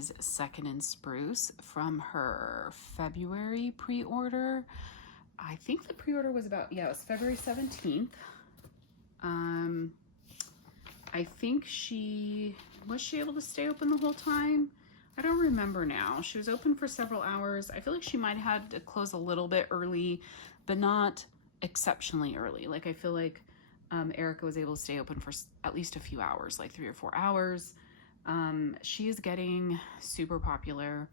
is Second and Spruce from her February pre-order. I think the pre-order was about, yeah, it was February 17th. I think was she able to stay open the whole time? I don't remember now. She was open for several hours. I feel like she might have had to close a little bit early, but not exceptionally early. Like, I feel like Erica was able to stay open for at least a few hours, like 3 or 4 hours. She is getting super popular.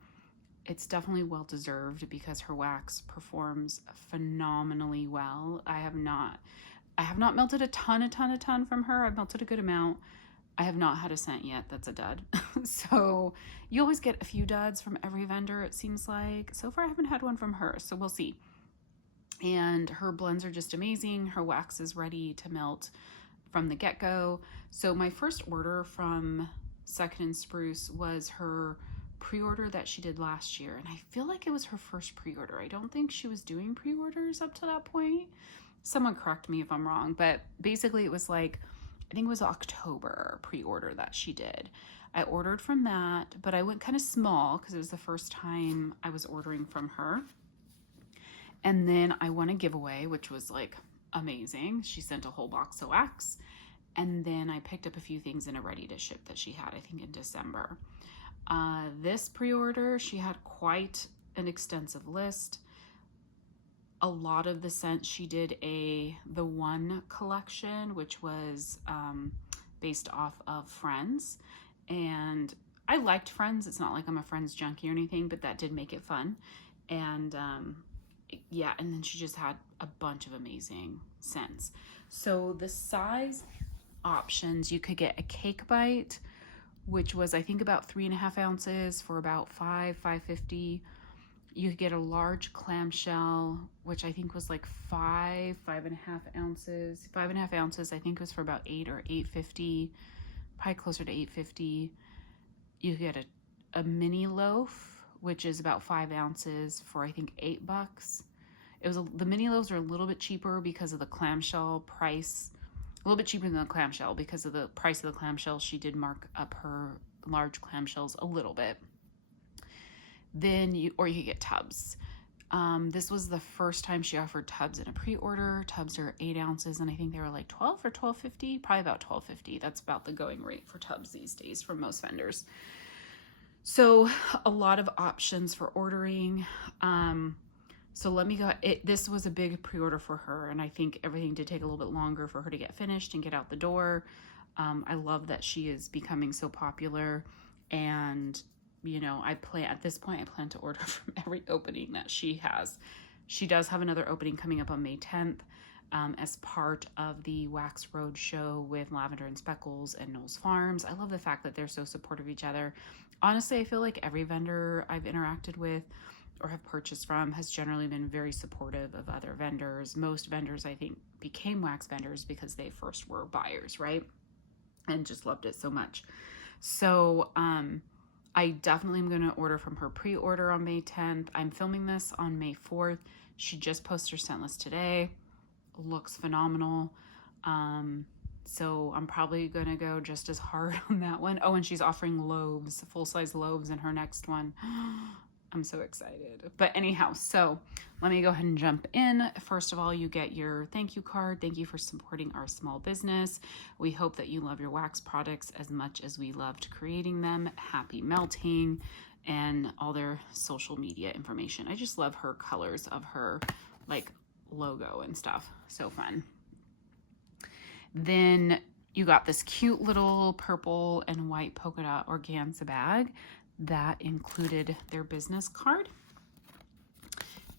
It's definitely well deserved because her wax performs phenomenally well. I have not melted a ton from her. I've melted a good amount. I have not had a scent yet that's a dud. So you always get a few duds from every vendor, it seems like. So far I haven't had one from her, so we'll see. And her blends are just amazing. Her wax is ready to melt from the get-go. So my first order from Second and Spruce was her pre-order that she did last year, and I feel like it was her first pre-order. I don't think she was doing pre-orders up to that point. Someone correct me if I'm wrong, but basically it was like, I think it was October pre-order that she did. I ordered from that, but I went kind of small because it was the first time I was ordering from her. And then I won a giveaway, which was like amazing. She sent a whole box of wax. And then I picked up a few things in a ready to ship that she had, I think in December. This pre-order, she had quite an extensive list. A lot of the scents, she did the One collection, which was based off of Friends. And I liked Friends. It's not like I'm a Friends junkie or anything, but that did make it fun. And yeah, and then she just had a bunch of amazing scents. So the size options, you could get a cake bite, which was I think about 3.5 ounces for about $5.50. You could get a large clamshell, which I think was like 5.5 ounces. 5.5 ounces, I think was for about $8 or $8.50, probably closer to $8.50. You could get a mini loaf, which is about 5 ounces for I think $8. The mini loaves are a little bit cheaper because of the clamshell price. A little bit cheaper than the clamshell because of the price of the clamshell. She did mark up her large clamshells a little bit. Then you could get tubs. This was the first time she offered tubs in a pre-order. Tubs are 8 ounces, and I think they were like $12 or $12.50, probably about $12.50. That's about the going rate for tubs these days from most vendors. So a lot of options for ordering. So let me go. This was a big pre-order for her, and I think everything did take a little bit longer for her to get finished and get out the door. I love that she is becoming so popular, and you know, at this point, I plan to order from every opening that she has. She does have another opening coming up on May 10th as part of the Wax Road Show with Lavender and Speckles and Knowles Farms. I love the fact that they're so supportive of each other. Honestly, I feel like every vendor I've interacted with or have purchased from has generally been very supportive of other vendors. Most vendors, I think, became wax vendors because they first were buyers, right? And just loved it so much. So, I definitely am going to order from her pre-order on May 10th. I'm filming this on May 4th. She just posted her scent list today. Looks phenomenal. So I'm probably going to go just as hard on that one. Oh, and she's offering loaves, full-size loaves in her next one. I'm so excited. But anyhow, so let me go ahead and jump in. First of all, you get your thank you card. Thank you for supporting our small business. We hope that you love your wax products as much as we loved creating them. Happy melting, and all their social media information. I just love her colors of her like logo and stuff. So fun. Then you got this cute little purple and white polka dot organza bag that included their business card.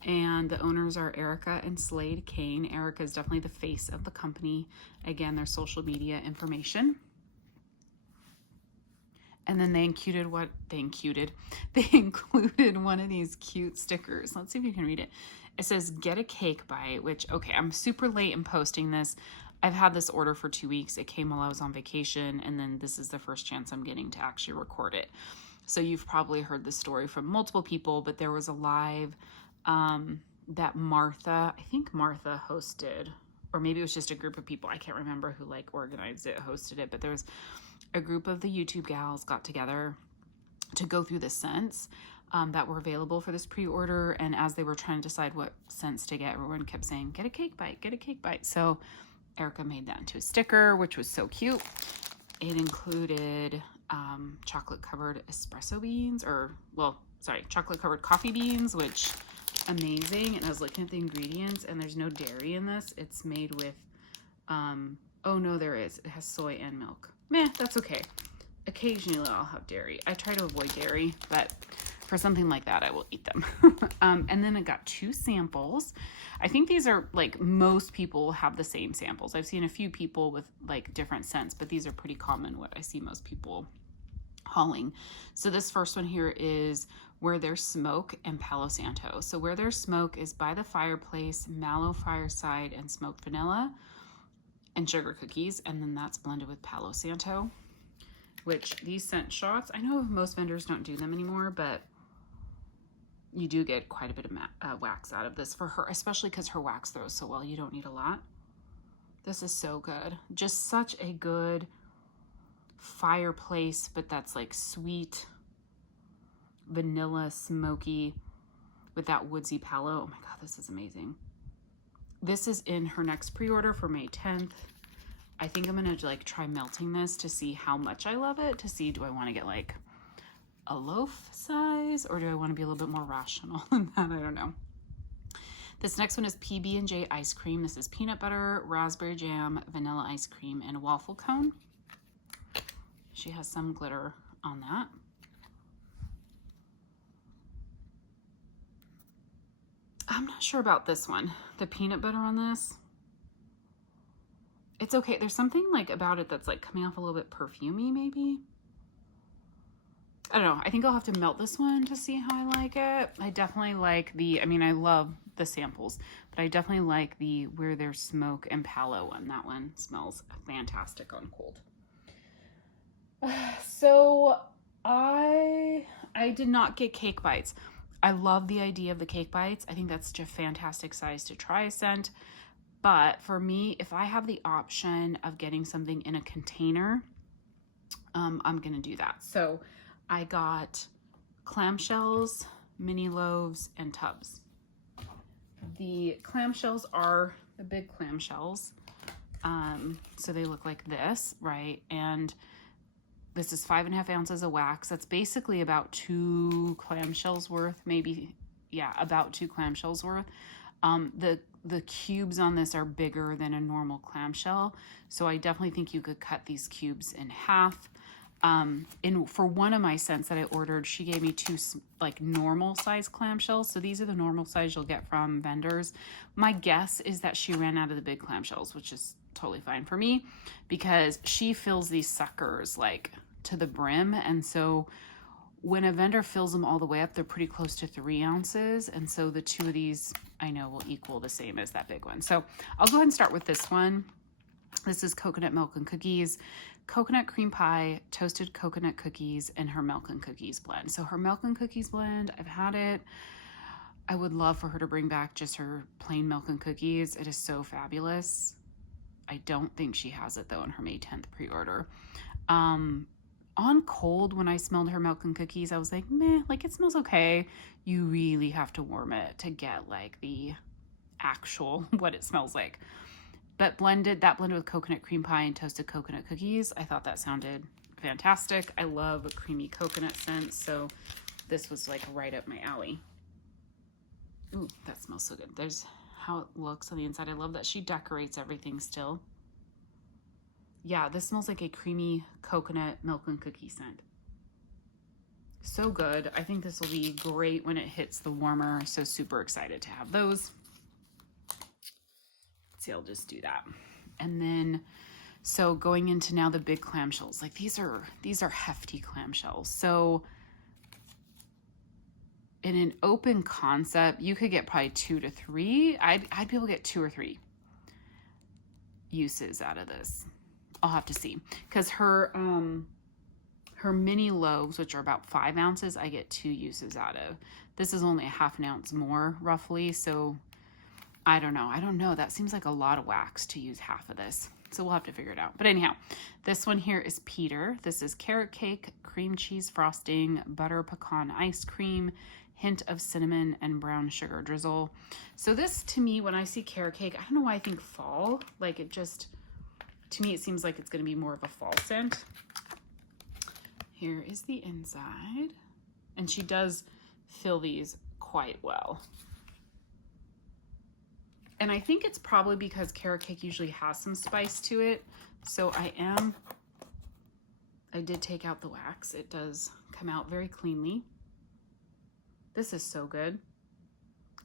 And the owners are Erica and Slade Kane. Erica is definitely the face of the company. Again, their social media information. And then they included one of these cute stickers. Let's see if you can read it. It says, "Get a cake bite," which, okay, I'm super late in posting this. I've had this order for 2 weeks. It came while I was on vacation, and then this is the first chance I'm getting to actually record it. So you've probably heard the story from multiple people, but there was a live that Martha hosted, or maybe it was just a group of people. I can't remember who like organized it, hosted it, but there was a group of the YouTube gals got together to go through the scents that were available for this pre-order. And as they were trying to decide what scents to get, everyone kept saying, get a cake bite, get a cake bite. So Erica made that into a sticker, which was so cute. It included chocolate covered espresso beans, or chocolate covered coffee beans, which amazing. And I was looking at the ingredients and there's no dairy in this. It's made with, oh no, there is. It has soy and milk. Meh, that's okay. Occasionally I'll have dairy. I try to avoid dairy, but for something like that, I will eat them. And then I got 2 samples. I think these are like, most people have the same samples. I've seen a few people with like different scents, but these are pretty common, what I see most people hauling. So this first one here is Where There's Smoke and Palo Santo. So Where There's Smoke is by the fireplace, mallow fireside, and smoked vanilla and sugar cookies. And then that's blended with Palo Santo, which these scent shots, I know most vendors don't do them anymore, but you do get quite a bit of wax out of this for her, especially because her wax throws so well. You don't need a lot. This is so good. Just such a good fireplace, but that's like sweet, vanilla, smoky with that woodsy palo. Oh my God, this is amazing. This is in her next pre-order for May 10th. I think I'm gonna like try melting this to see how much I love it, to see, do I want to get like a loaf size, or do I want to be a little bit more rational than that? I don't know. This next one is PB&J ice cream. This is peanut butter, raspberry jam, vanilla ice cream, and a waffle cone. She has some glitter on that. I'm not sure about this one. The peanut butter on this. It's okay. There's something like about it that's like coming off a little bit perfumey, maybe. I don't know. I think I'll have to melt this one to see how I like it. I definitely like the, I mean, I love the samples, but I definitely like the Where There's Smoke and Palo one. That one smells fantastic on cold. So I did not get cake bites. I love the idea of the cake bites. I think that's such a fantastic size to try a scent. But for me, if I have the option of getting something in a container, I'm going to do that. So I got clamshells, mini loaves, and tubs. The clamshells are the big clamshells. So they look like this, right? And this is 5.5 ounces of wax. That's basically about 2 clamshells worth, maybe, yeah, about 2 clamshells worth. The cubes on this are bigger than a normal clamshell. So I definitely think you could cut these cubes in half. For one of my scents that I ordered, she gave me 2 like normal size clamshells. So these are the normal size you'll get from vendors. My guess is that she ran out of the big clamshells, which is totally fine for me because she fills these suckers like to the brim. And so when a vendor fills them all the way up, they're pretty close to 3 ounces. And so the 2 of these I know will equal the same as that big one. So I'll go ahead and start with this one. This is coconut milk and cookies, coconut cream pie, toasted coconut cookies, and her milk and cookies blend. So her milk and cookies blend, I've had it. I would love for her to bring back just her plain milk and cookies. It is so fabulous. I don't think she has it though in her May 10th pre-order. On cold, when I smelled her milk and cookies, I was like, meh, like it smells okay. You really have to warm it to get like the actual, what it smells like. But blended with coconut cream pie and toasted coconut cookies, I thought that sounded fantastic. I love a creamy coconut scent, so this was like right up my alley. Ooh, that smells so good. There's how it looks on the inside. I love that she decorates everything still. Yeah, this smells like a creamy coconut milk and cookie scent. So good. I think this will be great when it hits the warmer. So super excited to have those. Let's see, I'll just do that. And then, so going into now the big clamshells, like these are hefty clamshells. So in an open concept, you could get probably 2 to 3. I'd be able to get 2 or 3 uses out of this. I'll have to see, because her mini loaves, which are about 5 ounces, I get 2 uses out of. This is only a 1/2 ounce more roughly, so I don't know. That seems like a lot of wax to use half of this. So we'll have to figure it out. But anyhow, this one here is Peter. This is carrot cake, cream cheese frosting, butter pecan ice cream, hint of cinnamon, and brown sugar drizzle. So this, to me, when I see carrot cake, I don't know why I think fall. Like, it just, to me, it seems like it's going to be more of a fall scent. Here is the inside. And she does fill these quite well. And I think it's probably because carrot cake usually has some spice to it. So I did take out the wax. It does come out very cleanly. This is so good.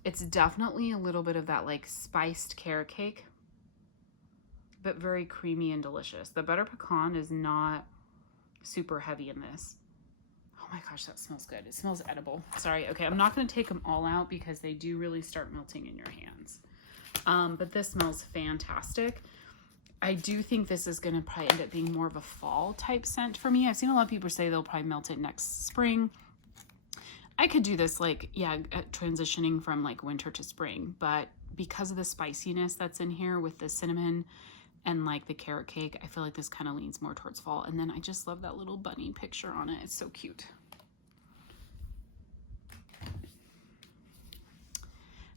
It's definitely a little bit of that like spiced carrot cake, but very creamy and delicious. The butter pecan is not super heavy in this. Oh my gosh, that smells good. It smells edible. Sorry. Okay, I'm not going to take them all out because they do really start melting in your hands. But this smells fantastic. I do think this is going to probably end up being more of a fall type scent for me. I've seen a lot of people say they'll probably melt it next spring. I could do this like, yeah, transitioning from like winter to spring, but because of the spiciness that's in here with the cinnamon and like the carrot cake, I feel like this kind of leans more towards fall. And then I just love that little bunny picture on it. It's so cute.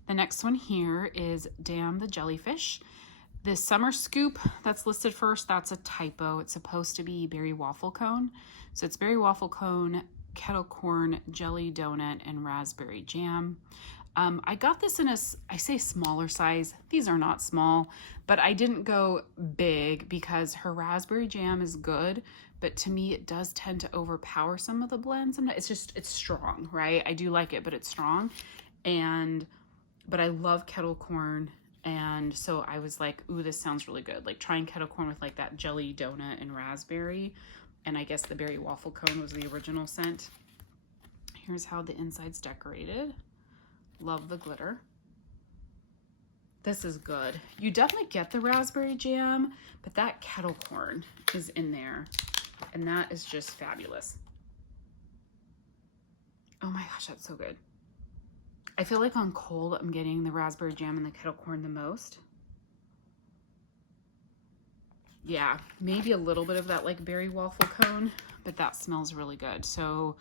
The next one here is Damn the Jellyfish. This summer scoop that's listed first, that's a typo. It's supposed to be berry waffle cone. So it's berry waffle cone, kettle corn, jelly donut, and raspberry jam. I got this in I say smaller size. These are not small, but I didn't go big because her raspberry jam is good, but to me it does tend to overpower some of the blends. It's strong, right? I do like it, but it's strong. But I love kettle corn. And so I was like, ooh, this sounds really good. Like trying kettle corn with like that jelly donut and raspberry. And I guess the berry waffle cone was the original scent. Here's how the inside's decorated. Love the glitter. This is good. You definitely get the raspberry jam, but that kettle corn is in there. And that is just fabulous. Oh my gosh, that's so good. I feel like on cold, I'm getting the raspberry jam and the kettle corn the most. Yeah, maybe a little bit of that like berry waffle cone, but that smells really good. So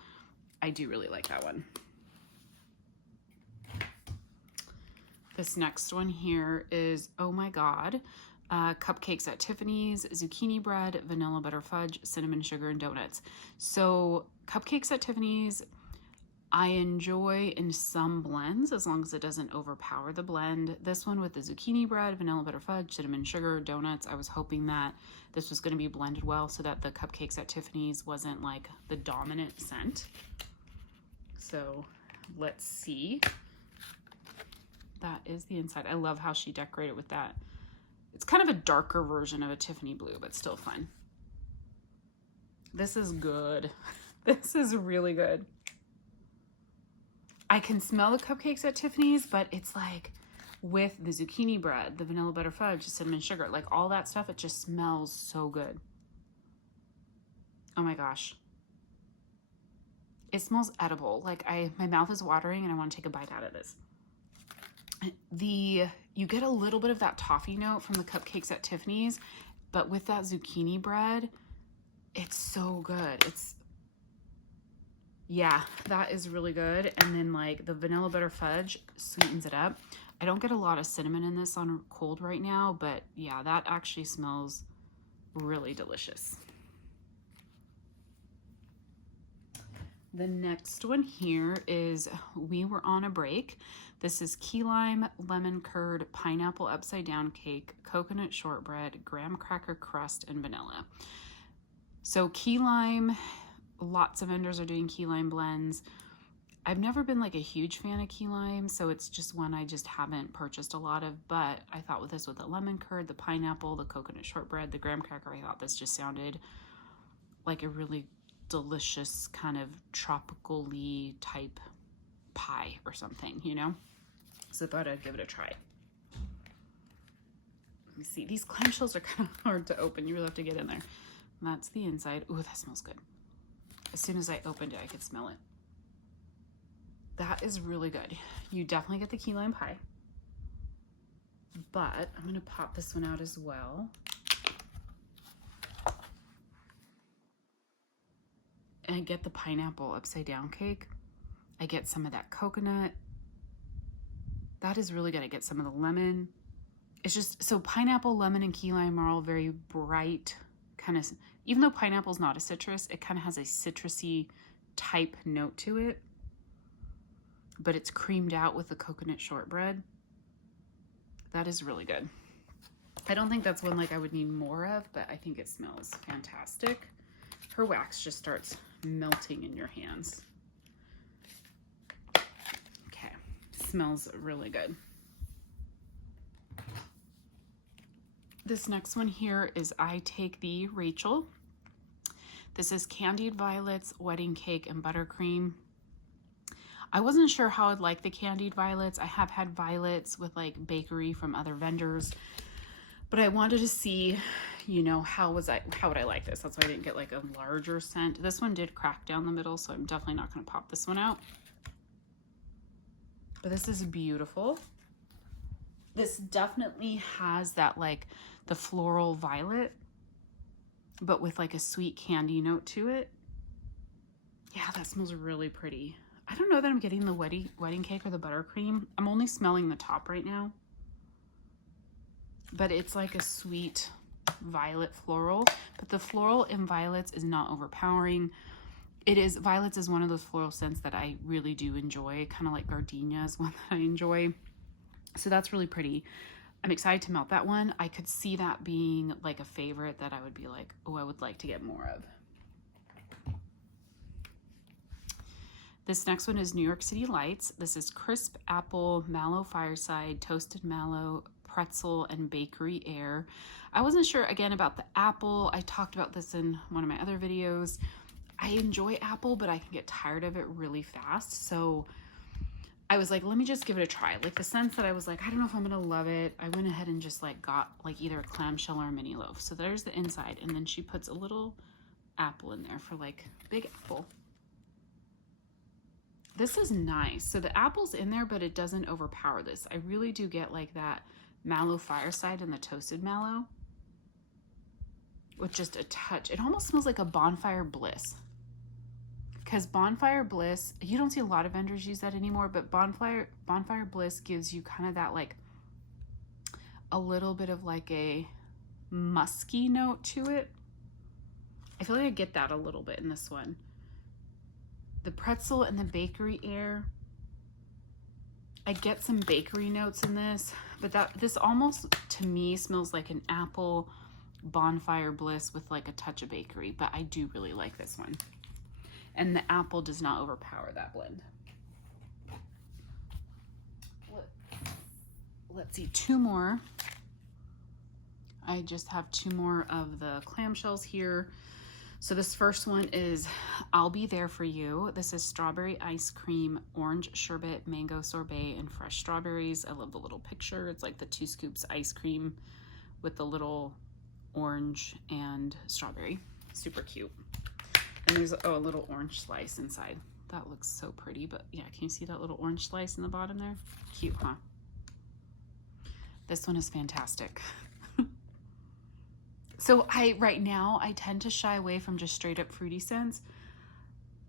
I do really like that one. This next one here is, oh my God, cupcakes at Tiffany's, zucchini bread, vanilla butter fudge, cinnamon sugar, and donuts. So cupcakes at Tiffany's, I enjoy in some blends as long as it doesn't overpower the blend. This one with the zucchini bread, vanilla butter fudge, cinnamon sugar, donuts, I was hoping that this was going to be blended well so that the cupcakes at Tiffany's wasn't like the dominant scent. So let's see. That is the inside. I love how she decorated with that. It's kind of a darker version of a Tiffany blue, but still fun. This is good. This is really good. I can smell the cupcakes at Tiffany's, but it's like with the zucchini bread, the vanilla butter fudge, the cinnamon sugar, like all that stuff, it just smells so good. Oh my gosh. It smells edible. Like my mouth is watering and I want to take a bite out of this. You get a little bit of that toffee note from the cupcakes at Tiffany's, but with that zucchini bread, it's so good. Yeah, that is really good. And then like the vanilla butter fudge sweetens it up. I don't get a lot of cinnamon in this on cold right now, but yeah, that actually smells really delicious. The next one here is We Were on a Break. This is key lime, lemon curd, pineapple upside down cake, coconut shortbread, graham cracker crust, and vanilla. So key lime, lots of vendors are doing key lime blends. I've never been like a huge fan of key lime, so it's just one I just haven't purchased a lot of, but I thought with this, with the lemon curd, the pineapple, the coconut shortbread, the graham cracker, I thought this just sounded like a really delicious kind of tropical-y type pie or something, you know? So I thought I'd give it a try. Let me see. These clamshells are kind of hard to open. You really have to get in there. And that's the inside. Ooh, that smells good. As soon as I opened it, I could smell it. That is really good. You definitely get the key lime pie. But I'm going to pop this one out as well. I get the pineapple upside down cake. I get some of that coconut. That is really good. I get some of the lemon. It's just, so pineapple, lemon, and key lime are all very bright, kind of, even though pineapple's not a citrus, it kind of has a citrusy type note to it, but it's creamed out with the coconut shortbread. That is really good. I don't think that's one like I would need more of, but I think it smells fantastic. Her wax just starts melting in your hands. Okay, smells really good. This next one here is I Take Thee, Rachel. This is candied violets, wedding cake, and buttercream. I wasn't sure how I'd like the candied violets. I have had violets with like bakery from other vendors, but I wanted to see, you know, how would I like this? That's why I didn't get like a larger scent. This one did crack down the middle, so I'm definitely not going to pop this one out. But this is beautiful. This definitely has that like the floral violet, but with like a sweet candy note to it. Yeah, that smells really pretty. I don't know that I'm getting the wedding cake or the buttercream. I'm only smelling the top right now. But it's like a sweet violet floral. But the floral in violets is not overpowering. It is, violets is one of those floral scents that I really do enjoy. Kind of like gardenia is one that I enjoy. So that's really pretty. I'm excited to melt that one. I could see that being like a favorite that I would be like, oh, I would like to get more of. This next one is New York City Lights. This is crisp apple, mallow fireside, toasted mallow, pretzel, and bakery air. I wasn't sure again about the apple. I talked about this in one of my other videos. I enjoy apple, but I can get tired of it really fast. So I was like, let me just give it a try. Like the sense that I was like, I don't know if I'm gonna love it. I went ahead and just like got like either a clamshell or a mini loaf. So there's the inside, and then she puts a little apple in there for like big apple. This is nice. So the apple's in there, but it doesn't overpower this. I really do get like that mallow fireside and the toasted mallow with just a touch. It almost smells like a bonfire bliss. Because Bonfire Bliss, you don't see a lot of vendors use that anymore, but Bonfire Bliss gives you kind of that like a little bit of like a musky note to it. I feel like I get that a little bit in this one. The pretzel and the bakery air, I get some bakery notes in this, but this almost to me smells like an apple Bonfire Bliss with like a touch of bakery, but I do really like this one. And the apple does not overpower that blend. Let's see, two more. I just have two more of the clamshells here. So this first one is I'll Be There For You. This is strawberry ice cream, orange sherbet, mango sorbet, and fresh strawberries. I love the little picture. It's like the 2 scoops ice cream with the little orange and strawberry. Super cute. And there's a little orange slice inside. That looks so pretty, but yeah, can you see that little orange slice in the bottom there? Cute, huh? This one is fantastic. So right now, I tend to shy away from just straight up fruity scents.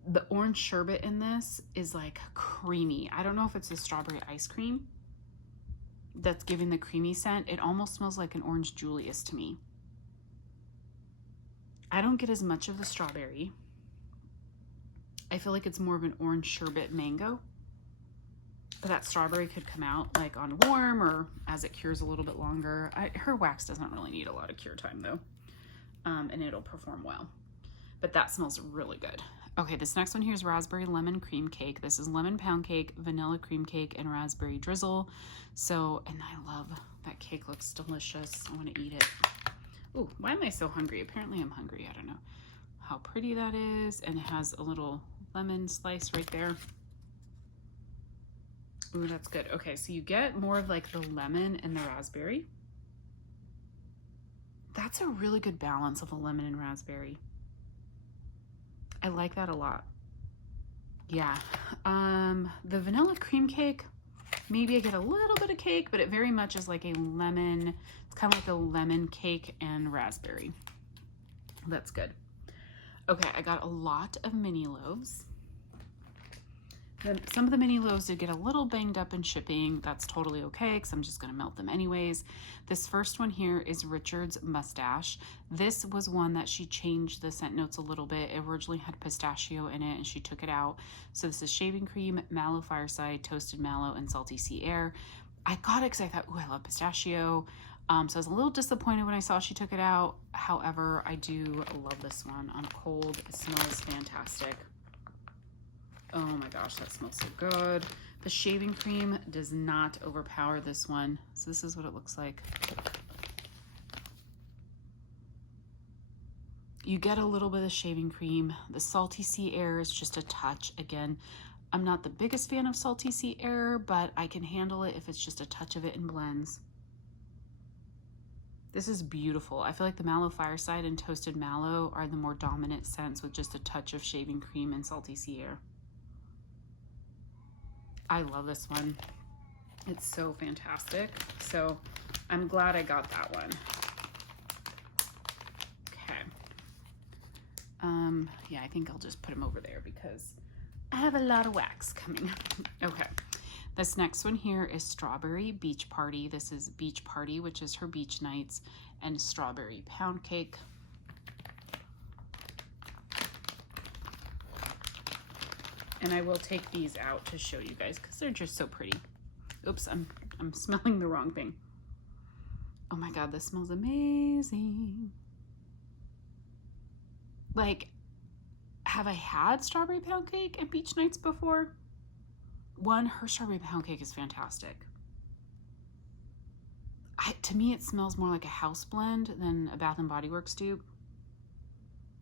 The orange sherbet in this is like creamy. I don't know if it's the strawberry ice cream that's giving the creamy scent. It almost smells like an orange Julius to me. I don't get as much of the strawberry. I feel like it's more of an orange sherbet mango. But that strawberry could come out like on warm or as it cures a little bit longer. Her wax doesn't really need a lot of cure time though. And it'll perform well. But that smells really good. Okay, this next one here is raspberry lemon cream cake. This is lemon pound cake, vanilla cream cake, and raspberry drizzle. So, and I love that cake. Looks delicious. I want to eat it. Ooh, why am I so hungry? Apparently I'm hungry. I don't know how pretty that is. And it has a little lemon slice right there. Ooh, that's good. Okay, so you get more of like the lemon and the raspberry. That's a really good balance of the lemon and raspberry. I like that a lot. Yeah. The vanilla cream cake, maybe I get a little bit of cake, but it very much is like a lemon. It's kind of like a lemon cake and raspberry. That's good. Okay, I got a lot of mini loaves. Some of the mini loaves did get a little banged up in shipping. That's totally okay because I'm just going to melt them anyways. This first one here is Richard's Mustache. This was one that she changed the scent notes a little bit. It originally had pistachio in it and she took it out. So this is shaving cream, mallow fireside, toasted mallow, and salty sea air. I got it because I thought, ooh, I love pistachio. So I was a little disappointed when I saw she took it out. However, I do love this one on cold. It smells fantastic. Oh my gosh, that smells so good. The shaving cream does not overpower this one. So this is what it looks like. You get a little bit of shaving cream. The salty sea air is just a touch. Again, I'm not the biggest fan of salty sea air, but I can handle it if it's just a touch of it in blends. This is beautiful. I feel like the mallow fireside and toasted mallow are the more dominant scents with just a touch of shaving cream and salty sea air. I love this one. It's so fantastic. So I'm glad I got that one. Okay. Yeah, I think I'll just put them over there because I have a lot of wax coming. Okay. This next one here is Strawberry Beach Party. This is Beach Party, which is her beach nights, and Strawberry Pound Cake. And I will take these out to show you guys because they're just so pretty. Oops, I'm smelling the wrong thing. Oh my God, this smells amazing. Like, have I had strawberry pound cake at beach nights before? One, her strawberry pound cake is fantastic. To me, it smells more like a house blend than a Bath & Body Works dupe.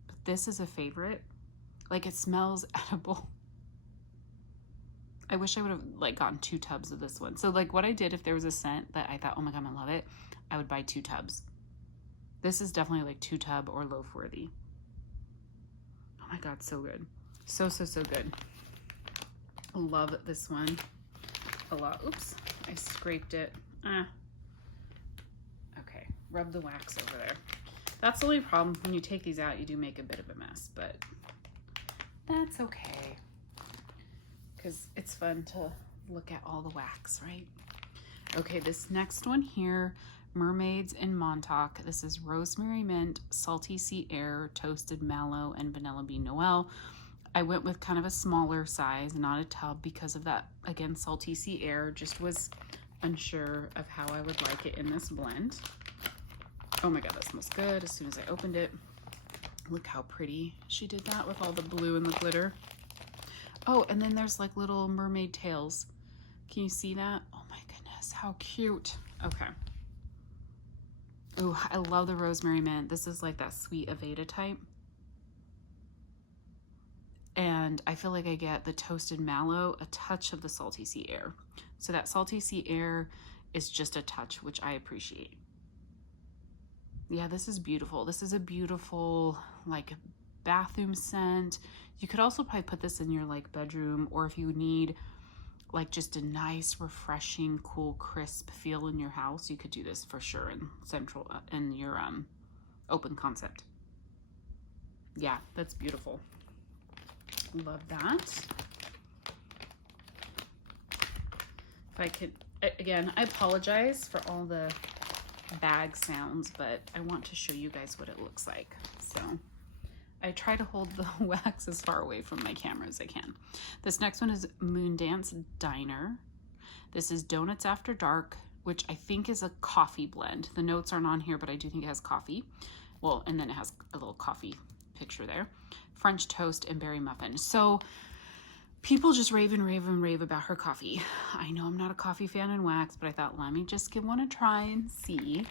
But this is a favorite. Like, it smells edible. I wish I would have like gotten 2 tubs of this one. So like what I did, if there was a scent that I thought, oh my God, I love it, I would buy 2 tubs. This is definitely like 2 tub or loaf worthy. Oh my God, so good. So good. Love this one a lot. Oops, I scraped it. Okay, rub the wax over there. That's the only problem. When you take these out, you do make a bit of a mess, but that's okay. Because it's fun to look at all the wax, right? Okay, this next one here, Mermaids in Montauk. This is Rosemary Mint, Salty Sea Air, Toasted Mallow, and Vanilla Bean Noel. I went with kind of a smaller size, not a tub, because of that, again, Salty Sea Air. Just was unsure of how I would like it in this blend. Oh my God, that smells good as soon as I opened it. Look how pretty she did that with all the blue and the glitter. Oh, and then there's like little mermaid tails. Can you see that? Oh my goodness, how cute. Okay. Oh, I love the rosemary mint. This is like that sweet Aveda type. And I feel like I get the toasted mallow, a touch of the salty sea air. So that salty sea air is just a touch, which I appreciate. Yeah, this is beautiful. This is a beautiful like bathroom scent. You could also probably put this in your like bedroom, or if you need like just a nice, refreshing, cool, crisp feel in your house, you could do this for sure in central in your open concept. Yeah, that's beautiful. Love that. If I could, again, I apologize for all the bag sounds, but I want to show you guys what it looks like. So I try to hold the wax as far away from my camera as I can. This next one is Moondance Diner. This is Donuts After Dark, which I think is a coffee blend. The notes aren't on here, but I do think it has coffee. Well, and then it has a little coffee picture there. French toast and berry muffin. So people just rave about her coffee. I know I'm not a coffee fan in wax, but I thought, let me just give one a try and see.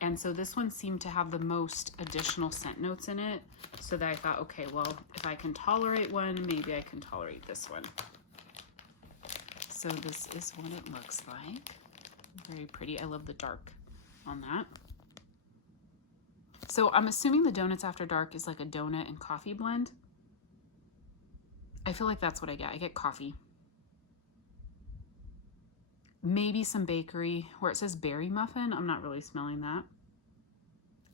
And so this one seemed to have the most additional scent notes in it. So that I thought, okay, well, if I can tolerate one, maybe I can tolerate this one. So this is what it looks like. Very pretty. I love the dark on that. So I'm assuming the Donuts After Dark is like a donut and coffee blend. I feel like that's what I get. I get coffee. Maybe some bakery. Where it says berry muffin, I'm not really smelling that.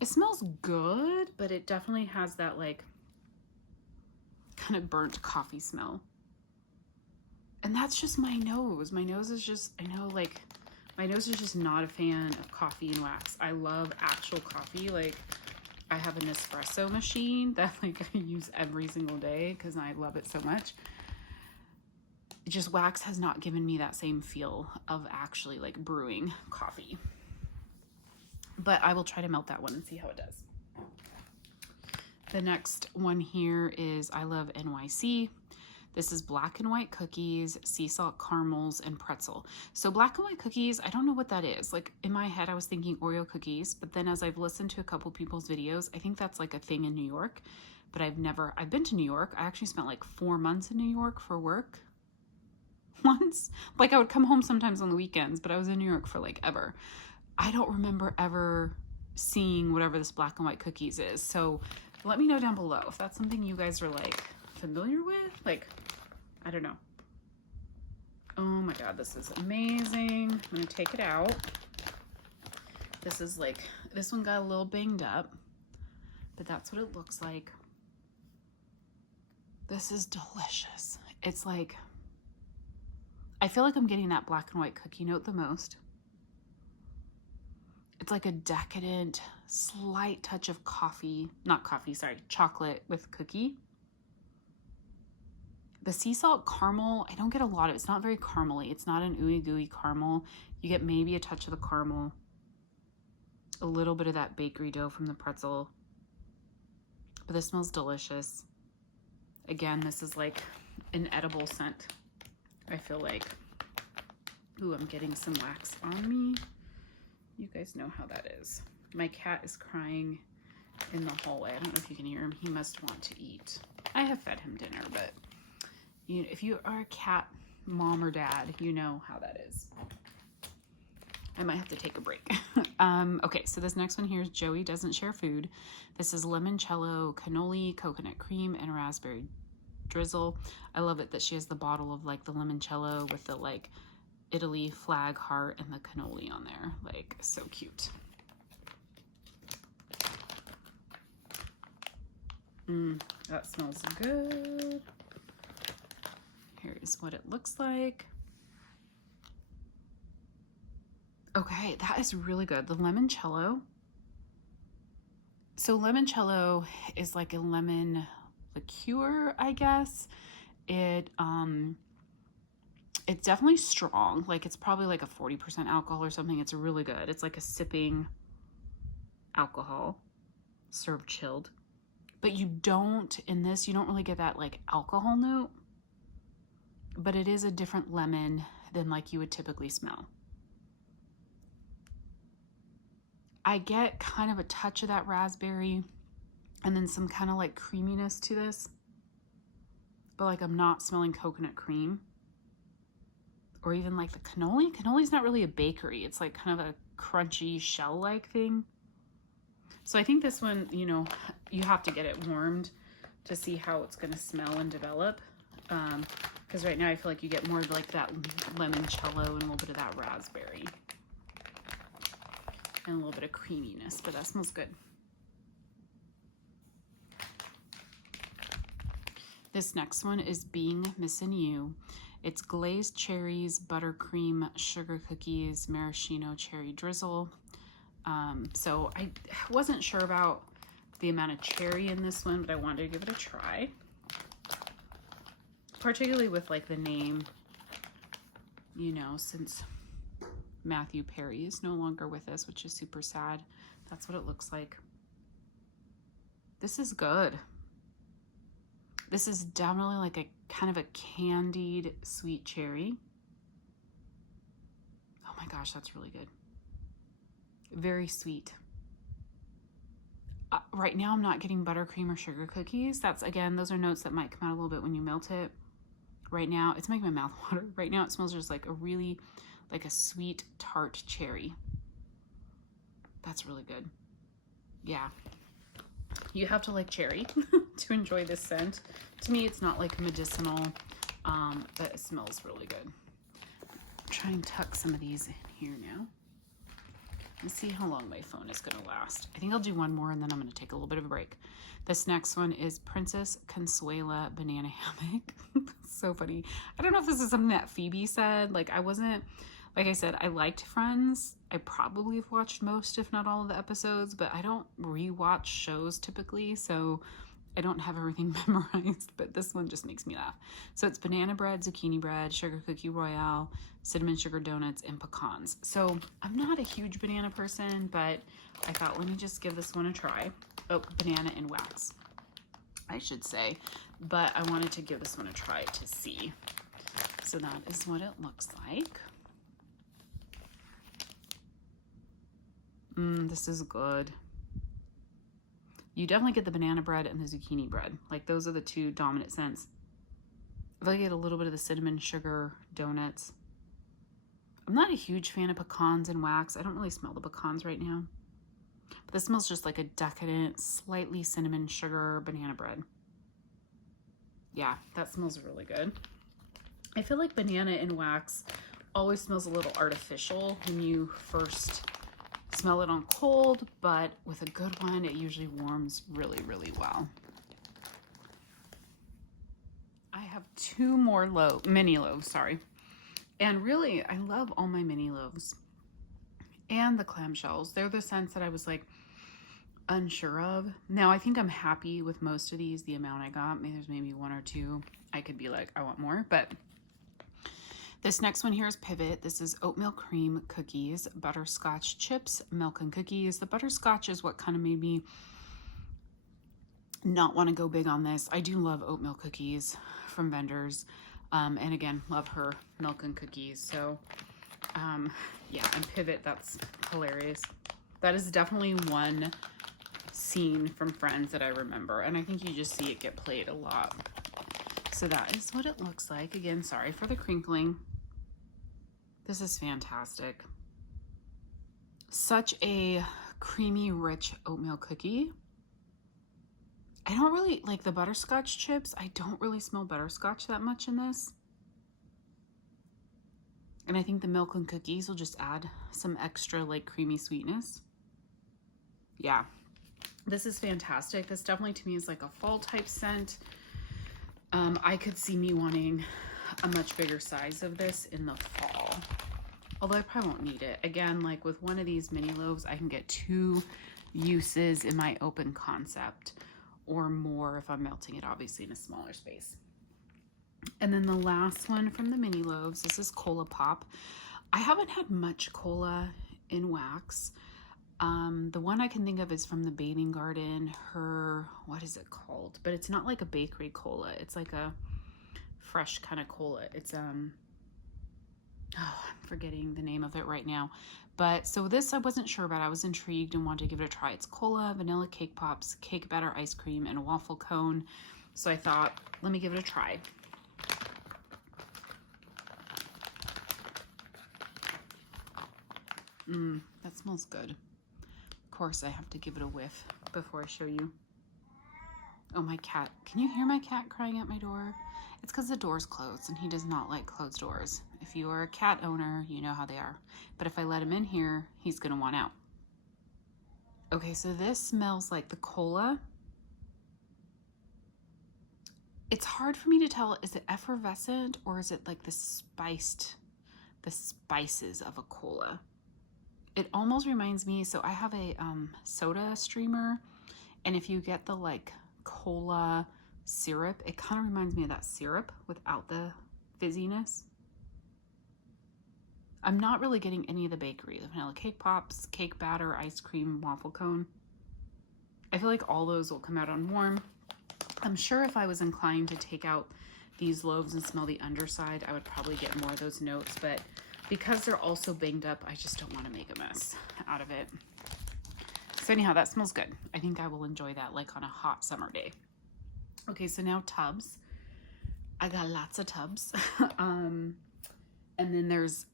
It smells good, but it definitely has that like kind of burnt coffee smell. And that's just my nose. My nose is just, I know, like, my nose is just not a fan of coffee and wax. I love actual coffee. Like, I have an espresso machine that, like, I use every single day because I love it so much. Just wax has not given me that same feel of actually, like, brewing coffee. But I will try to melt that one and see how it does. The next one here is I Love NYC. This is black and white cookies, sea salt caramels, and pretzel. So black and white cookies, I don't know what that is. Like, in my head, I was thinking Oreo cookies, but then as I've listened to a couple people's videos, I think that's like a thing in New York, but I've been to New York. I actually spent like 4 months in New York for work once. Like, I would come home sometimes on the weekends, but I was in New York for like ever. I don't remember ever seeing whatever this black and white cookies is. So let me know down below if that's something you guys are like familiar with. Like, I don't know. Oh my God, this is amazing. I'm gonna take it out. This is like, this one got a little banged up, but that's what it looks like. This is delicious. It's like, I feel like I'm getting that black and white cookie note the most. It's like a decadent, slight touch of chocolate with cookie. The sea salt caramel, I don't get a lot of it. It's not very caramely. It's not an ooey gooey caramel. You get maybe a touch of the caramel, a little bit of that bakery dough from the pretzel. But this smells delicious. Again, this is like an edible scent. I feel like, ooh, I'm getting some wax on me. You guys know how that is. My cat is crying in the hallway. I don't know if you can hear him. He must want to eat. I have fed him dinner, but you know, if you are a cat mom or dad, you know how that is. I might have to take a break. Okay, so this next one here is Joey Doesn't Share Food. This is limoncello, cannoli, coconut cream, and raspberry drizzle. I love it that she has the bottle of like the limoncello with the like Italy flag heart and the cannoli on there. Like, so cute. That smells good. Here is what it looks like. Okay, that is really good. The limoncello. So limoncello is like a lemon liqueur, I guess. It's definitely strong. Like, it's probably like a 40% alcohol or something. It's really good. It's like a sipping alcohol served chilled. But you don't, in this, you don't really get that like alcohol note. But it is a different lemon than like you would typically smell. I get kind of a touch of that raspberry and then some kind of like creaminess to this. But like, I'm not smelling coconut cream. Or even like the cannoli. Cannoli's not really a bakery. It's like kind of a crunchy shell-like thing. So I think this one, you know, you have to get it warmed to see how it's going to smell and develop. Because right now I feel like you get more of like that limoncello and a little bit of that raspberry. And a little bit of creaminess, but that smells good. This next one is Being Missin' You. It's glazed cherries, buttercream, sugar cookies, maraschino cherry drizzle. So I wasn't sure about the amount of cherry in this one, but I wanted to give it a try. Particularly with like the name, you know, since Matthew Perry is no longer with us, which is super sad. That's what it looks like. This is good. This is definitely like a kind of a candied sweet cherry. Oh my gosh, that's really good. Very sweet. Right now I'm not getting buttercream or sugar cookies. That's, again, those are notes that might come out a little bit when you melt it. Right now, it's making my mouth water. Right now it smells just like a really, like a sweet tart cherry. That's really good. Yeah. You have to like cherry to enjoy this scent. To me, it's not like medicinal, but it smells really good. I'm trying to tuck some of these in here now. Let's see how long my phone is going to last. I think I'll do one more and then I'm going to take a little bit of a break. This next one is Princess Consuela Banana Hammock. So funny. I don't know if this is something that Phoebe said. Like, I wasn't, like I said, I liked Friends. I probably have watched most, if not all of the episodes, but I don't rewatch shows typically, so I don't have everything memorized, but this one just makes me laugh. So it's banana bread, zucchini bread, sugar cookie royale, cinnamon sugar donuts, and pecans. So I'm not a huge banana person, but I thought, let me just give this one a try. Oh, banana in wax, I should say, but I wanted to give this one a try to see. So that is what it looks like. This is good. You definitely get the banana bread and the zucchini bread. Like, those are the two dominant scents. I feel like I get a little bit of the cinnamon sugar donuts. I'm not a huge fan of pecans and wax. I don't really smell the pecans right now. But this smells just like a decadent, slightly cinnamon sugar banana bread. Yeah, that smells really good. I feel like banana and wax always smells a little artificial when you first smell it on cold, but with a good one, it usually warms really, really well. I have two more mini loaves, sorry. And really, I love all my mini loaves and the clamshells. They're the scents that I was like unsure of. Now, I think I'm happy with most of these, the amount I got. Maybe there's maybe one or two I could be like, I want more, but this next one here is Pivot. This is oatmeal cream cookies, butterscotch chips, milk and cookies. The butterscotch is what kind of made me not want to go big on this. I do love oatmeal cookies from vendors. And again, love her milk and cookies. So yeah, and Pivot, that's hilarious. That is definitely one scene from Friends that I remember. And I think you just see it get played a lot. So that is what it looks like. Again, sorry for the crinkling. This is fantastic. Such a creamy, rich oatmeal cookie. I don't really like the butterscotch chips. I don't really smell butterscotch that much in this. And I think the milk and cookies will just add some extra like creamy sweetness. Yeah, this is fantastic. This definitely to me is like a fall type scent. I could see me wanting a much bigger size of this in the fall, although I probably won't need it. Again, like with one of these mini loaves, I can get 2 uses in my open concept, or more if I'm melting it obviously in a smaller space. And then the last one from the mini loaves, this is Cola Pop. I haven't had much cola in wax. The one I can think of is from the Bathing Garden, what is it called? But it's not like a bakery cola. It's like a fresh kind of cola. It's, I'm forgetting the name of it right now. But so this I wasn't sure about. I was intrigued and wanted to give it a try. It's cola, vanilla cake pops, cake batter ice cream, and a waffle cone. So I thought, let me give it a try. That smells good. Of course, I have to give it a whiff before I show you. Oh, my cat. Can you hear my cat crying at my door? It's because the door's closed and he does not like closed doors. If you are a cat owner, you know how they are. But if I let him in here, he's going to want out. Okay, so this smells like the cola. It's hard for me to tell, is it effervescent or is it like the spices of a cola? It almost reminds me, so I have a soda streamer, and if you get the like cola syrup, it kind of reminds me of that syrup without the fizziness. I'm not really getting any of the bakery, the vanilla cake pops, cake batter, ice cream, waffle cone. I feel like all those will come out on warm. I'm sure if I was inclined to take out these loaves and smell the underside, I would probably get more of those notes, but because they're also banged up, I just don't want to make a mess out of it. So anyhow, that smells good. I think I will enjoy that like on a hot summer day. Okay, so now tubs. I got lots of tubs. And then there's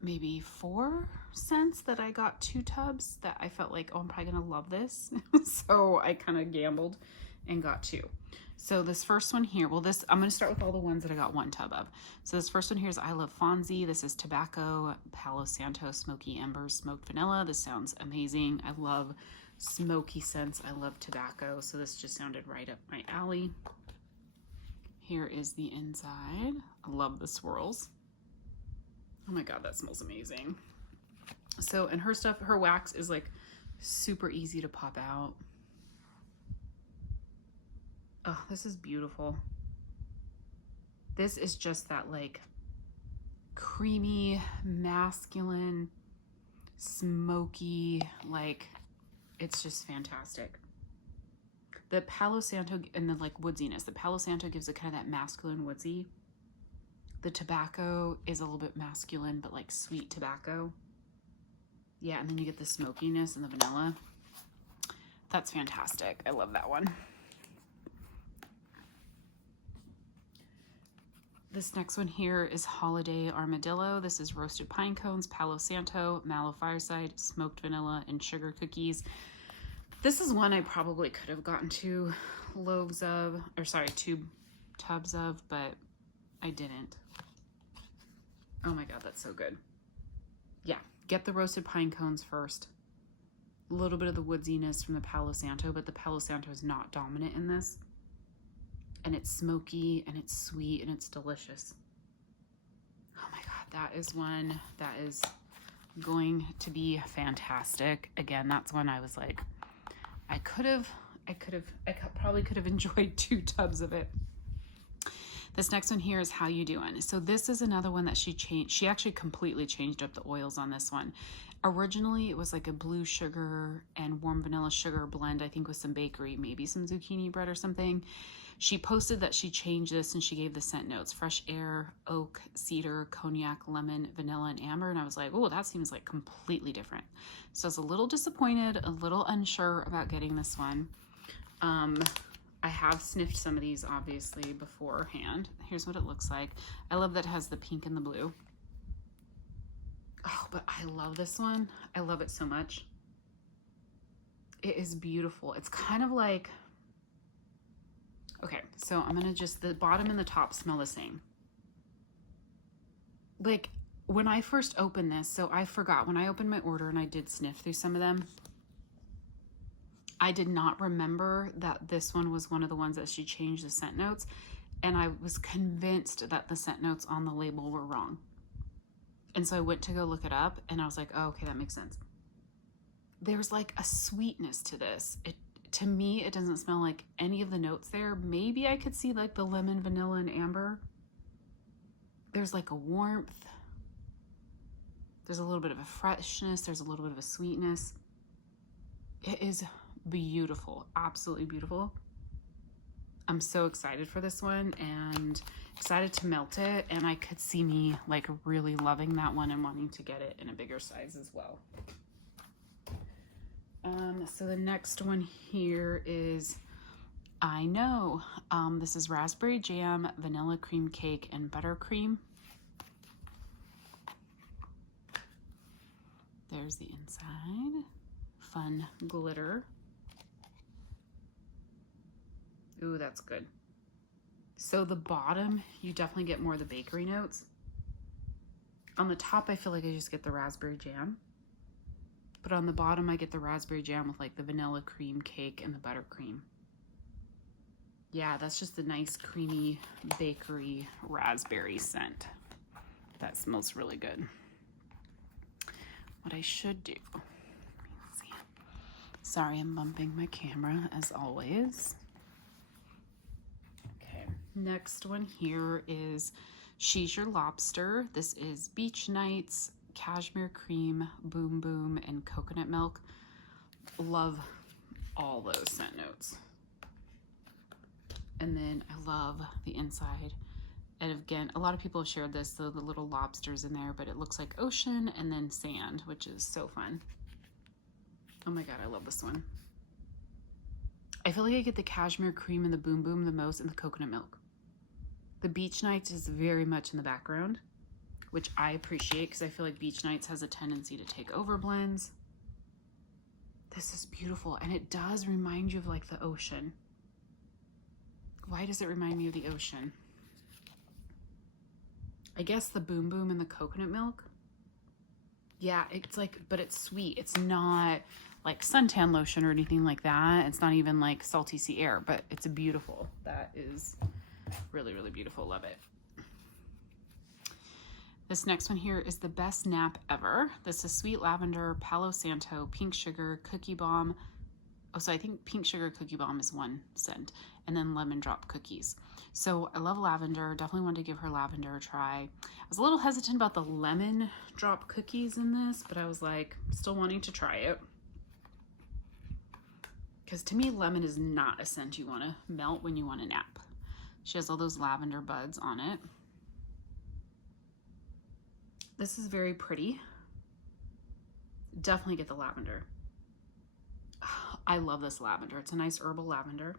maybe 4 scents that I got 2 tubs that I felt like, oh, I'm probably gonna love this. So I kind of gambled and got 2. So this first one here, well, I'm going to start with all the ones that I got 1 tub of. So this first one here is I Love Fonzie. This is tobacco, Palo Santo, smoky embers, smoked vanilla. This sounds amazing. I love smoky scents. I love tobacco. So this just sounded right up my alley. Here is the inside. I love the swirls. Oh my God, that smells amazing. So, and her stuff, her wax is like super easy to pop out. Oh, this is beautiful. This is just that like creamy, masculine, smoky, like it's just fantastic. The Palo Santo and the like woodsiness, the Palo Santo gives it kind of that masculine woodsy. The tobacco is a little bit masculine, but like sweet tobacco. Yeah, and then you get the smokiness and the vanilla. That's fantastic. I love that one. This next one here is Holiday Armadillo. This is roasted pine cones, Palo Santo, Mallow Fireside, smoked vanilla, and sugar cookies. This is one I probably could have gotten 2 loaves of, or sorry, 2 tubs of, but I didn't. Oh my God, that's so good. Yeah, get the roasted pine cones first. A little bit of the woodsiness from the Palo Santo, but the Palo Santo is not dominant in this. And it's smoky and it's sweet and it's delicious. Oh my God, that is one that is going to be fantastic. Again, that's one I was like, I probably could have enjoyed 2 tubs of it. This next one here is How You Doing. So this is another one that she changed. She actually completely changed up the oils on this one. Originally, it was like a blue sugar and warm vanilla sugar blend, I think with some bakery, maybe some zucchini bread or something. She posted that she changed this and she gave the scent notes: fresh air, oak, cedar, cognac, lemon, vanilla, and amber. And I was like, oh, that seems like completely different. So I was a little disappointed, a little unsure about getting this one. I have sniffed some of these obviously beforehand. Here's what it looks like. I love that it has the pink and the blue. Oh, but I love this one. I love it so much. It is beautiful. It's kind of like, okay, so I'm gonna just, the bottom and the top smell the same. Like when I first opened this, so I forgot when I opened my order and I did sniff through some of them, I did not remember that this one was one of the ones that she changed the scent notes. And I was convinced that the scent notes on the label were wrong. And so I went to go look it up and I was like, oh, okay, that makes sense. There's like a sweetness to this. To me, it doesn't smell like any of the notes there. Maybe I could see like the lemon, vanilla, and amber. There's like a warmth. There's a little bit of a freshness. There's a little bit of a sweetness. It is beautiful, absolutely beautiful. I'm so excited for this one and excited to melt it, and I could see me like really loving that one and wanting to get it in a bigger size as well. So the next one here is I Know. This is raspberry jam, vanilla cream cake, and buttercream. There's the inside. Fun glitter. Ooh, that's good. So the bottom, you definitely get more of the bakery notes. On the top, I feel like I just get the raspberry jam. But on the bottom, I get the raspberry jam with like the vanilla cream cake and the buttercream. Yeah, that's just a nice creamy bakery raspberry scent. That smells really good. What I should do, let's see. Sorry, I'm bumping my camera as always. Okay, next one here is She's Your Lobster. This is Beach Nights, Cashmere Cream, Boom Boom, and Coconut Milk. Love all those scent notes. And then I love the inside. And again, a lot of people have shared this, so the little lobsters in there, but it looks like ocean and then sand, which is so fun. Oh my God, I love this one. I feel like I get the cashmere cream and the Boom Boom the most, and the coconut milk. The Beach Nights is very much in the background, which I appreciate because I feel like Beach Nights has a tendency to take over blends. This is beautiful, and it does remind you of like the ocean. Why does it remind me of the ocean? I guess the boom boom and the coconut milk. Yeah, it's like, but it's sweet. It's not like suntan lotion or anything like that. It's not even like salty sea air, but it's beautiful. That is really, really beautiful. Love it. This next one here is the best nap ever. This is sweet lavender, Palo Santo, pink sugar, cookie bomb. Oh, so I think pink sugar cookie bomb is 1 cent, and then lemon drop cookies. So I love lavender. Definitely wanted to give her lavender a try. I was a little hesitant about the lemon drop cookies in this, but I was like, still wanting to try it. Because to me, lemon is not a scent you want to melt when you want to nap. She has all those lavender buds on it. This is very pretty. Definitely get the lavender. I love this lavender. It's a nice herbal lavender.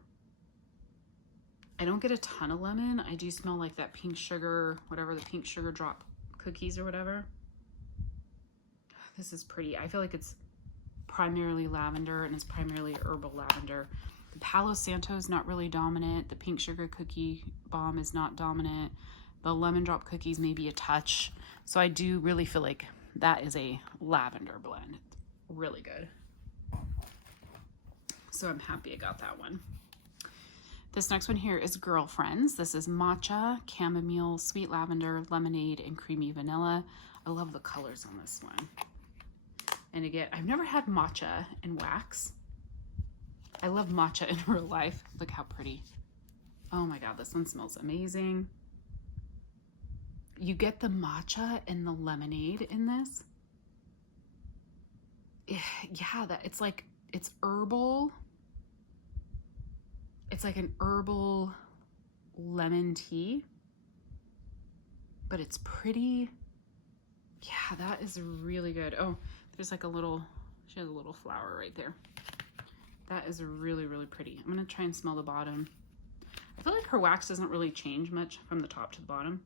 I don't get a ton of lemon. I do smell like that pink sugar, whatever, the pink sugar drop cookies or whatever. This is pretty. I feel like it's primarily lavender and it's primarily herbal lavender. The Palo Santo is not really dominant. The pink sugar cookie bomb is not dominant. The lemon drop cookies may be a touch. So I do really feel like that is a lavender blend. It's really good. So I'm happy I got that one. This next one here is Girlfriends. This is matcha, chamomile, sweet lavender, lemonade, and creamy vanilla. I love the colors on this one. And again, I've never had matcha in wax. I love matcha in real life. Look how pretty. Oh my God, this one smells amazing. You get the matcha and the lemonade in this. Yeah, it's like, it's herbal. It's like an herbal lemon tea, but it's pretty. Yeah, that is really good. Oh, there's like a little, she has a little flower right there. That is really, really pretty. I'm gonna try and smell the bottom. I feel like her wax doesn't really change much from the top to the bottom.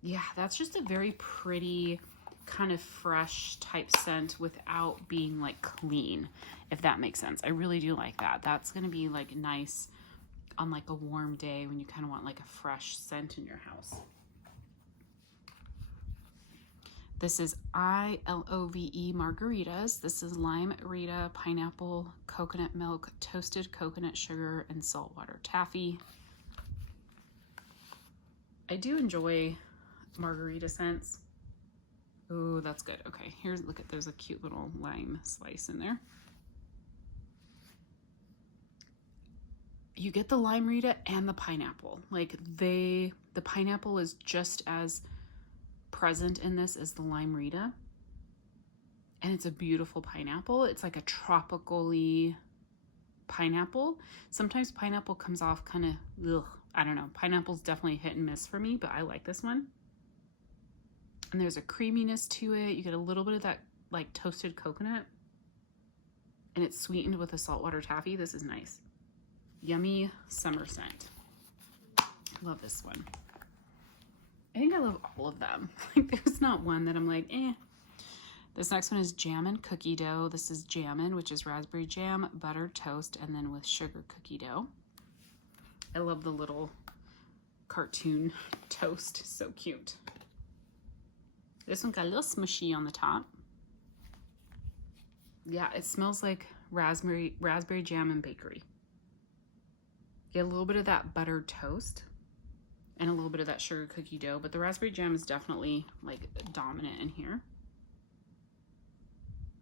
Yeah, that's just a very pretty, kind of fresh type scent without being like clean, if that makes sense. I really do like that. That's gonna be like nice on like a warm day when you kind of want like a fresh scent in your house. This is ILOVE margaritas. This is lime Rita, pineapple, coconut milk, toasted coconut sugar, and saltwater taffy. I do enjoy margarita scents. Oh, that's good. Okay, here's, look at, there's a cute little lime slice in there. You get the lime Rita and the pineapple. Like the pineapple is just as present in this as the lime Rita. And it's a beautiful pineapple. It's like a tropical-y pineapple. Sometimes pineapple comes off kind of, I don't know. Pineapple's definitely hit and miss for me, but I like this one. And there's a creaminess to it. You get a little bit of that like toasted coconut. And it's sweetened with a saltwater taffy. This is nice. Yummy summer scent. Love this one. I think I love all of them. Like there's not one that I'm like, eh. This next one is Jammin' Cookie Dough. This is Jammin', which is raspberry jam, buttered toast, and then with sugar cookie dough. I love the little cartoon toast. So cute. This one got a little smushy on the top. Yeah, it smells like raspberry jam and bakery. Get a little bit of that buttered toast and a little bit of that sugar cookie dough, but the raspberry jam is definitely like dominant in here.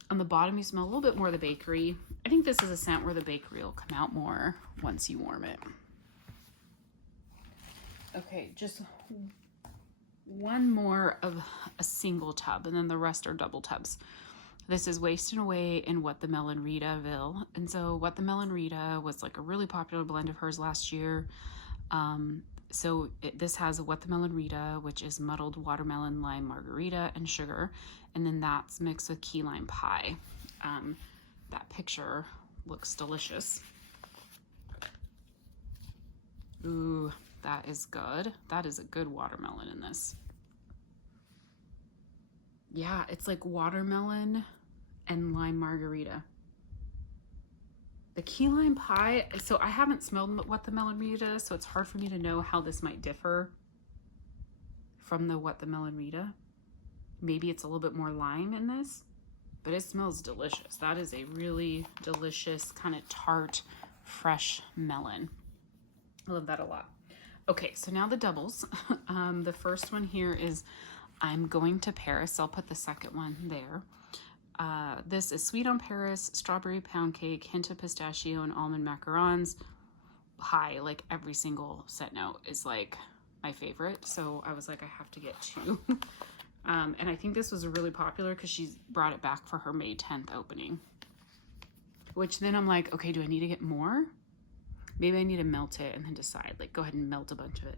On the bottom, you smell a little bit more of the bakery. I think this is a scent where the bakery will come out more once you warm it. Okay, just one more of a single tub, and then the rest are double tubs. This is Wasting Away in What the Melon Ritaville. And so What the Melon Rita was like a really popular blend of hers last year. This has a What the Melon Rita, which is muddled watermelon, lime, margarita, and sugar. And then that's mixed with key lime pie. That picture looks delicious. Ooh, that is good. That is a good watermelon in this. Yeah, it's like watermelon and lime margarita. The key lime pie, so I haven't smelled what the melon Rita, so it's hard for me to know how this might differ from the what the melon Rita. Maybe it's a little bit more lime in this, but it smells delicious. That is a really delicious kind of tart, fresh melon. I love that a lot. Okay, so now the doubles. The first one here is I'm Going to Paris. I'll put the second one there. This is Sweet on Paris, strawberry pound cake, hint of pistachio, and almond macarons. Pie, like every single set note is like my favorite. So I was like, I have to get two. And I think this was really popular because she's brought it back for her May 10th opening. Which then I'm like, okay, do I need to get more? Maybe I need to melt it and then decide. Like, go ahead and melt a bunch of it.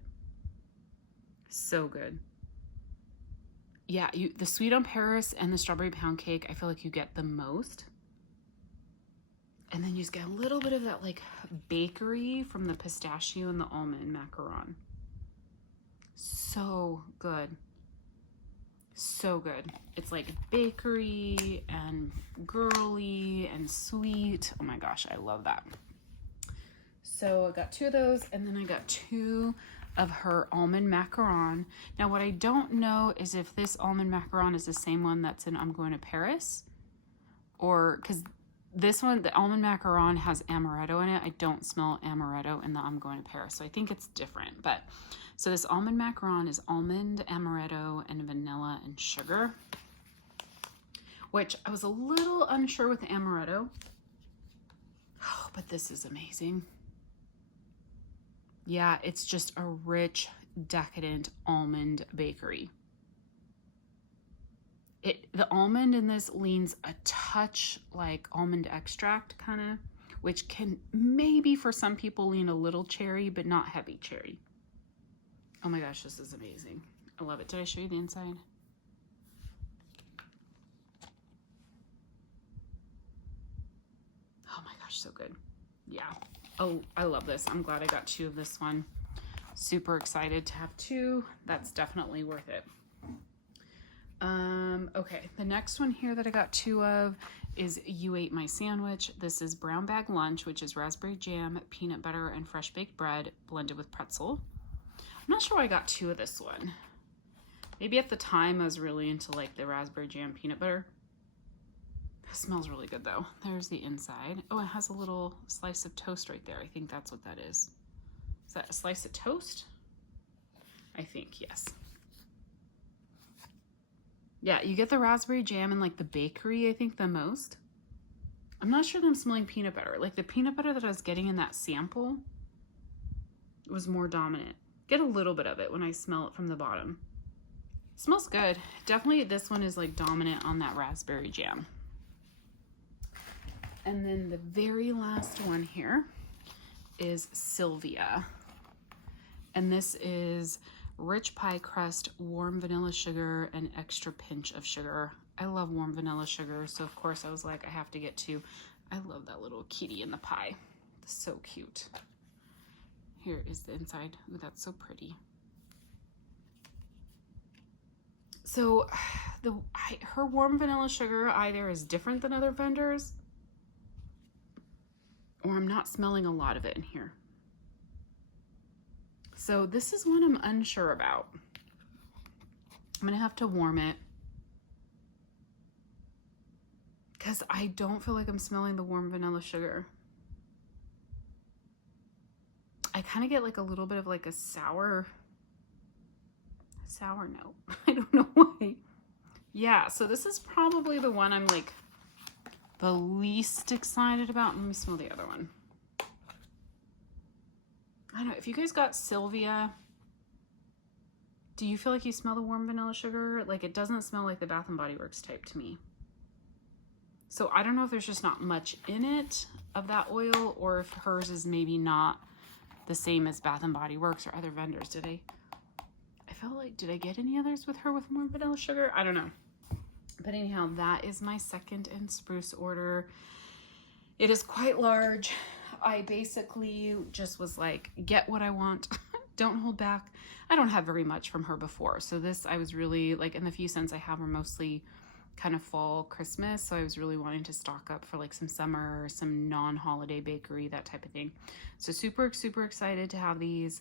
So good. Yeah, the Sweet on Paris and the strawberry pound cake, I feel like you get the most. And then you just get a little bit of that like bakery from the pistachio and the almond macaron. So good. So good. It's like bakery and girly and sweet. Oh my gosh, I love that. So I got two of those, and then I got two of her almond macaron. Now what I don't know is if this almond macaron is the same one that's in I'm Going to Paris, or because this one, the almond macaron has amaretto in it. I don't smell amaretto in the I'm Going to Paris, so I think it's different. But so this almond macaron is almond, amaretto, and vanilla and sugar, which I was a little unsure with the amaretto. Oh, but this is amazing. Yeah, it's just a rich, decadent almond bakery. The almond in this leans a touch like almond extract kind of, which can maybe for some people lean a little cherry, but not heavy cherry. Oh my gosh, this is amazing. I love it. Did I show you the inside? Oh my gosh, so good. Yeah. Oh, I love this. I'm glad I got two of this one. Super excited to have two. That's definitely worth it. Okay, the next one here that I got two of is You Ate My Sandwich. This is Brown Bag Lunch, which is raspberry jam, peanut butter, and fresh baked bread blended with pretzel. I'm not sure why I got two of this one. Maybe at the time I was really into like the raspberry jam peanut butter. It smells really good though. There's the inside. Oh, it has a little slice of toast right there. I think that's what that is. Is that a slice of toast? I think, yes. Yeah, you get the raspberry jam and like the bakery, I think, the most. I'm not sure that I'm smelling peanut butter. Like the peanut butter that I was getting in that sample was more dominant. Get a little bit of it when I smell it from the bottom. It smells good. Definitely this one is like dominant on that raspberry jam. And then the very last one here is Sylvia. And this is rich pie crust, warm vanilla sugar, and extra pinch of sugar. I love warm vanilla sugar, so of course I was like, I have to get two. I love that little kitty in the pie. It's so cute. Here is the inside. Ooh, that's so pretty. So her warm vanilla sugar either is different than other vendors, or I'm not smelling a lot of it in here. So this is one I'm unsure about. I'm gonna have to warm it because I don't feel like I'm smelling the warm vanilla sugar. I kind of get like a little bit of like a sour note. I don't know why. Yeah, so this is probably the one I'm like the least excited about. Let me smell the other one. I don't know, if you guys got Sylvia, do you feel like you smell the warm vanilla sugar? Like it doesn't smell like the Bath & Body Works type to me. So I don't know if there's just not much in it of that oil, or if hers is maybe not the same as Bath & Body Works or other vendors. I felt like, did I get any others with her with more vanilla sugar? I don't know. But anyhow, that is my second and Spruce order. It is quite large. I basically just was like, get what I want. Don't hold back. I don't have very much from her before. So this, I was really like, and the few cents I have are mostly kind of fall Christmas. So I was really wanting to stock up for like some summer, some non-holiday bakery, that type of thing. So super, super excited to have these.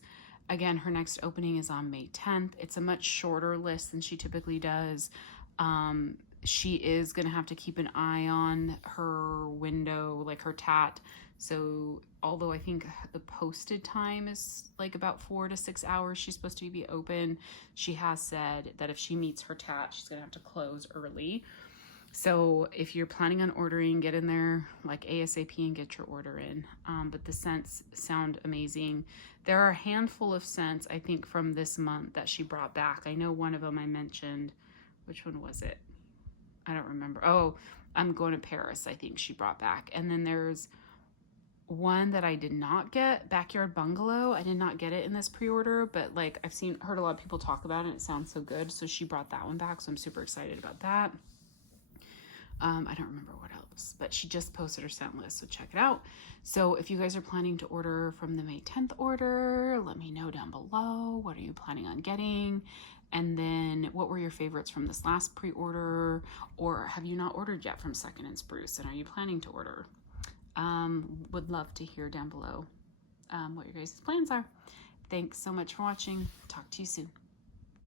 Again, her next opening is on May 10th. It's a much shorter list than she typically does. She is going to have to keep an eye on her window, like her tat. So although I think the posted time is like about 4 to 6 hours she's supposed to be open, she has said that if she meets her tat, she's going to have to close early. So if you're planning on ordering, get in there like ASAP and get your order in. But the scents sound amazing. There are a handful of scents, I think, from this month that she brought back. I know one of them I mentioned. Which one was it? I don't remember. Oh, I'm Going to Paris, I think she brought back. And then there's one that I did not get, Backyard Bungalow. I did not get it in this pre-order, but like I've heard a lot of people talk about it and it sounds so good. So she brought that one back. So I'm super excited about that. I don't remember what else, but she just posted her scent list, so check it out. So if you guys are planning to order from the May 10th order, let me know down below. What are you planning on getting? And then what were your favorites from this last pre-order? Or have you not ordered yet from Second and Spruce? And are you planning to order? Would love to hear down below what your guys' plans are. Thanks so much for watching. Talk to you soon.